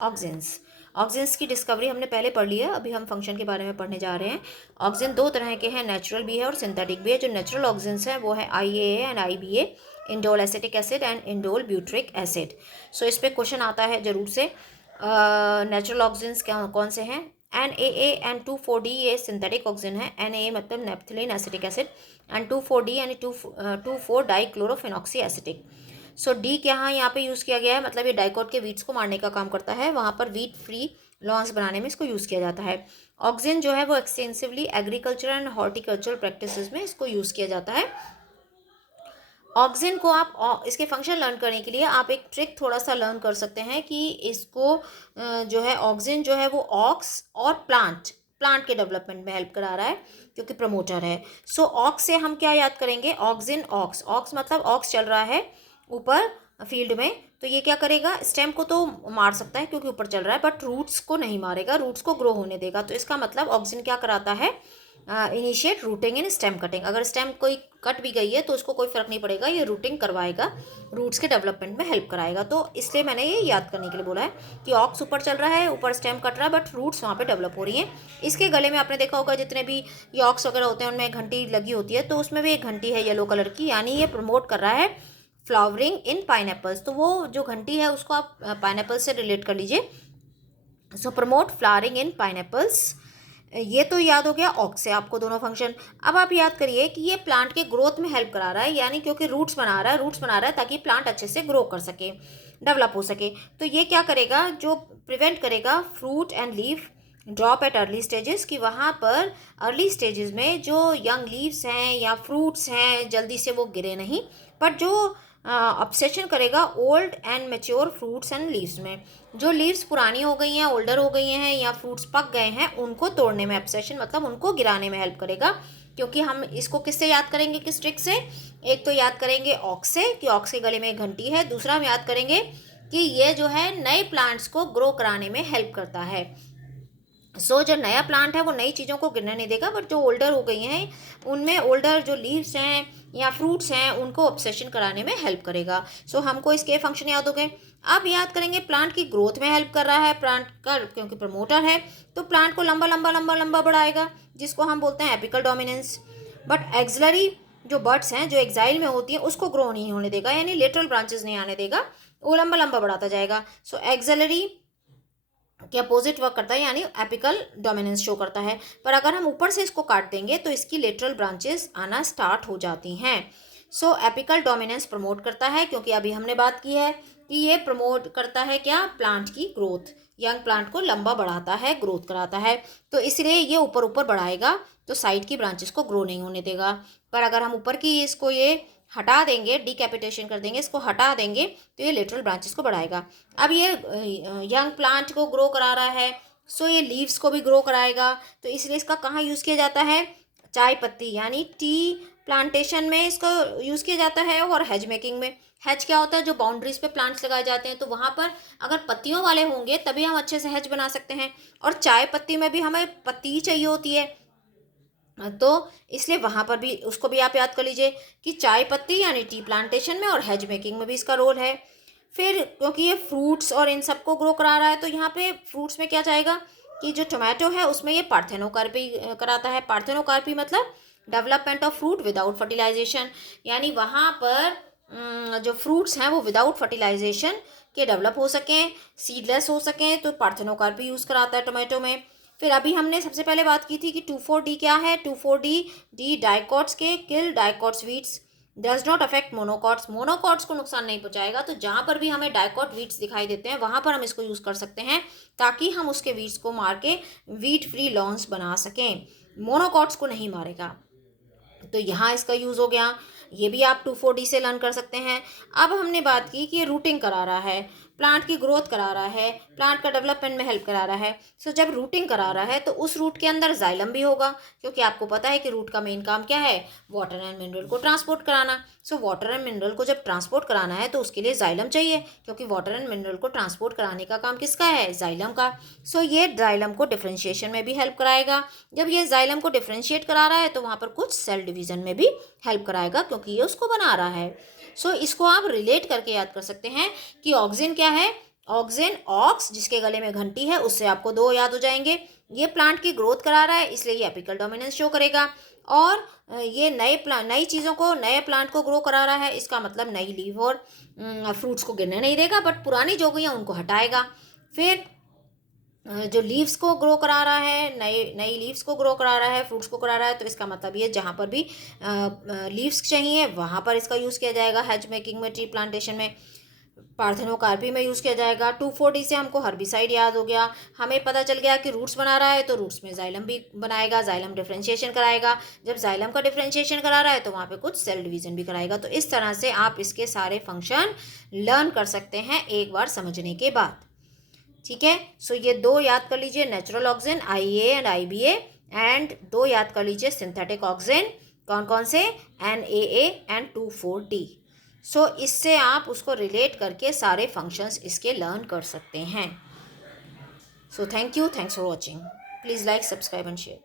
ऑक्जेन्स। ऑक्जेन्स की डिस्कवरी हमने पहले पढ़ ली है, अभी हम फंक्शन के बारे में पढ़ने जा रहे हैं। ऑक्जेन दो तरह के हैं, नेचुरल भी है और सिंथेटिक भी है। जो नेचुरल ऑक्जेन्स हैं वो है IAA and IBA, indole acetic acid and indole butyric acid. So इस पर क्वेश्चन आता है जरूर से। नेचुरल ऑक्जेन्स क्या कौन से हैं? NAA एंड 2,4-D ये सिंथेटिक ऑक्सीजन है। NAA मतलब naphthalene acetic acid and 2,4-D यानी 2,4-डाइक्लोरोफिनॉक्सी एसिटिक। सो डी क्या यहाँ पे यूज़ किया गया है, मतलब ये डाइकॉट के वीट्स को मारने का काम करता है, वहाँ पर वीट फ्री लॉन्स बनाने में इसको यूज़ किया जाता है। ऑक्सीजन जो है वो extensively agriculture and horticultural practices में इसको यूज़ किया जाता है। ऑक्सीजन को आप इसके फंक्शन लर्न करने के लिए आप एक ट्रिक थोड़ा सा लर्न कर सकते हैं कि इसको जो है ऑक्सीजन जो है वो ऑक्स और प्लांट के डेवलपमेंट में हेल्प करा रहा है क्योंकि प्रमोटर है। सो ऑक्स से हम क्या याद करेंगे? ऑक्सीजन ऑक्स, ऑक्स मतलब ऑक्स चल रहा है ऊपर फील्ड में, तो ये क्या करेगा? स्टेम को तो मार सकता है क्योंकि ऊपर चल रहा है, बट रूट्स को नहीं मारेगा, रूट्स को ग्रो होने देगा। तो इसका मतलब ऑक्सीजन क्या कराता है? Initiate rooting in stem cutting. अगर स्टेम कोई कट भी गई है तो उसको कोई फर्क नहीं पड़ेगा, ये रूटिंग करवाएगा, रूट्स के डेवलपमेंट में हेल्प कराएगा। तो इसलिए मैंने ये याद करने के लिए बोला है कि ऑक्स ऊपर चल रहा है, ऊपर स्टेम कट रहा है, बट रूट्स वहाँ पे डेवलप हो रही हैं। इसके गले में आपने देखा होगा जितने भी ये ऑक्स वगैरह होते हैं उनमें घंटी लगी होती है, तो उसमें भी एक घंटी है येलो कलर की, यानी ये प्रमोट कर रहा है फ्लावरिंग इन पाइनएप्पल्स। तो वो जो घंटी है उसको आप पाइनएप्पल से रिलेट कर लीजिए। सो प्रमोट फ्लावरिंग इन पाइनएप्पल्स। ये तो याद हो गया ऑक्स से आपको दोनों फंक्शन। अब आप याद करिए कि ये प्लांट के ग्रोथ में हेल्प करा रहा है, यानी क्योंकि रूट्स बना रहा है ताकि प्लांट अच्छे से ग्रो कर सके, डेवलप हो सके। तो ये क्या करेगा? जो प्रिवेंट करेगा fruit and leaf drop at early stages, कि वहाँ पर अर्ली स्टेजेस में जो यंग लीव्स हैं या फ्रूट्स हैं जल्दी से वो गिरे नहीं, बट जो ऑब्सेशन करेगा old and mature fruits and leaves में, जो लीव्स पुरानी हो गई हैं, ओल्डर हो गई हैं या फ्रूट्स पक गए हैं, उनको तोड़ने में ऑब्सेशन मतलब उनको गिराने में हेल्प करेगा। क्योंकि हम इसको किससे याद करेंगे, किस ट्रिक से? एक तो याद करेंगे ऑक्स से कि ऑक्स के गले में एक घंटी है, दूसरा हम याद करेंगे कि ये जो है नए प्लांट्स को ग्रो कराने में हेल्प करता है। सो जो नया प्लांट है वो नई चीज़ों को गिरने नहीं देगा, बट जो ओल्डर हो गई हैं उनमें ओल्डर जो लीव्स हैं या फ्रूट्स हैं उनको ऑब्सेशन कराने में हेल्प करेगा। सो हमको इसके फंक्शन याद हो गए। अब याद करेंगे प्लांट की ग्रोथ में हेल्प कर रहा है प्लांट का, क्योंकि प्रमोटर है तो प्लांट को लंबा लंबा लंबा लंबा बढ़ाएगा, जिसको हम बोलते हैं एपिकल डोमिनेंस। बट एक्सिलरी जो बर्ड्स हैं जो एक्साइल में होती हैं उसको ग्रो नहीं होने देगा, यानी लेटरल ब्रांचेस नहीं आने देगा, वो लंबा लंबा बढ़ाता जाएगा। सो एक्सिलरी के अपोजिट वर्क करता है, यानी एपिकल डोमिनेंस शो करता है। पर अगर हम ऊपर से इसको काट देंगे तो इसकी लेटरल ब्रांचेस आना स्टार्ट हो जाती हैं। सो एपिकल डोमिनेंस प्रमोट करता है, क्योंकि अभी हमने बात की है कि ये प्रमोट करता है क्या? प्लांट की ग्रोथ, यंग प्लांट को लंबा बढ़ाता है, ग्रोथ कराता है। तो इसलिए ये ऊपर ऊपर बढ़ाएगा तो साइड की ब्रांचेस को ग्रो नहीं होने देगा। पर अगर हम ऊपर की इसको ये हटा देंगे, डिकैपिटेशन कर देंगे, इसको हटा देंगे, तो ये लेटरल ब्रांचेस को बढ़ाएगा। अब ये यंग प्लांट को ग्रो करा रहा है, सो ये लीव्स को भी ग्रो कराएगा। तो इसलिए इसका कहाँ यूज़ किया जाता है? चाय पत्ती यानी टी प्लांटेशन में इसको यूज़ किया जाता है, और हेज मेकिंग में। हेज क्या होता है? जो बाउंड्रीज पे प्लांट्स लगाए जाते हैं, तो वहाँ पर अगर पत्तियों वाले होंगे तभी हम अच्छे से हेज बना सकते हैं, और चाय पत्ती में भी हमें पत्ती चाहिए होती है, तो इसलिए वहाँ पर भी उसको भी आप याद कर लीजिए कि चाय पत्ती यानी टी प्लांटेशन में और हेज मेकिंग में भी इसका रोल है। फिर क्योंकि ये फ्रूट्स और इन सबको ग्रो करा रहा है, तो यहाँ पे फ्रूट्स में क्या जाएगा कि जो टोमेटो है उसमें ये पार्थेनोकार्पी कराता है। पार्थेनोकार्पी मतलब development of fruit without fertilisation, यानी वहाँ पर जो फ्रूट्स हैं वो विदाउट फर्टिलाइजेशन के डेवलप हो सकें, सीडलेस हो सकें, तो पार्थेनोकार्पी यूज़ कराता है टोमेटो में। फिर अभी हमने सबसे पहले बात की थी कि 2,4-D क्या है? 2,4-D डी डाइकॉट्स के kill dicots weeds, does not affect monocots, monocots को नुकसान नहीं पहुंचाएगा। तो जहाँ पर भी हमें डाइकॉट वीट्स दिखाई देते हैं वहाँ पर हम इसको यूज़ कर सकते हैं, ताकि हम उसके वीट्स को मार के वीट फ्री लॉन्स बना सकें, मोनोकॉट्स को नहीं मारेगा। तो यहाँ इसका यूज़ हो गया। ये भी आप 2,4-D से लर्न कर सकते हैं। अब हमने बात की कि ये रूटिंग करा रहा है, प्लांट की ग्रोथ करा रहा है, प्लांट का डेवलपमेंट में हेल्प करा रहा है। सो जब रूटिंग करा रहा है तो उस रूट के अंदर जाइलम भी होगा, क्योंकि आपको पता है कि रूट का मेन काम क्या है? वाटर एंड मिनरल को ट्रांसपोर्ट कराना। सो वाटर एंड मिनरल को जब ट्रांसपोर्ट कराना है तो उसके लिए जाइलम चाहिए, क्योंकि वाटर एंड मिनरल को ट्रांसपोर्ट कराने का काम किसका है? जाइलम का। सो ये जाइलम को डिफ्रेंशिएशन में भी हेल्प कराएगा। जब ये जाइलम को डिफ्रेंशिएट करा रहा है तो वहाँ पर कुछ सेल डिवीजन में भी हेल्प कराएगा, क्योंकि ये उसको बना रहा है। सो इसको आप रिलेट करके याद कर सकते हैं कि ऑक्सीजन क्या है? ऑक्सिन, ऑक्स जिसके गले में घंटी है, उससे आपको 2 याद हो जाएंगे। ये प्लांट की ग्रोथ करा रहा है, इसलिए ये एपिकल डोमिनेंस शो करेगा। और ये नई चीज़ों को, नए प्लांट को ग्रो करा रहा है, इसका मतलब नई लीव और फ्रूट्स को गिरने नहीं देगा, बट पुरानी जो गई हैं उनको हटाएगा। फिर जो लीव्स को ग्रो करा रहा है, नई नई लीव्स को ग्रो करा रहा है, फ्रूट्स को करा रहा है, तो इसका मतलब ये जहाँ पर भी लीव्स चाहिए वहाँ पर इसका यूज़ किया जाएगा। हेज मेकिंग में, ट्री प्लांटेशन में, पार्थेनोकार्पी में यूज़ किया जाएगा। 2,4-D से हमको हर्बिसाइड याद हो गया। हमें पता चल गया कि रूट्स बना रहा है तो रूट्स में जाइलम भी बनाएगा, जाइलम डिफ्रेंशिएशन कराएगा। जब जाइलम का डिफ्रेंशिएशन करा रहा है तो वहाँ पे कुछ सेल डिवीजन भी कराएगा। तो इस तरह से आप इसके सारे फंक्शन लर्न कर सकते हैं एक बार समझने के बाद। ठीक है, सो ये 2 याद कर लीजिए, natural auxin IAA and IBA, and 2 याद कर लीजिए सिंथेटिक ऑक्सिन, कौन कौन से, NAA एंड 2,4-D। सो इससे आप उसको रिलेट करके सारे फंक्शंस इसके लर्न कर सकते हैं। So thank you, thanks for watching. Please like, subscribe and share.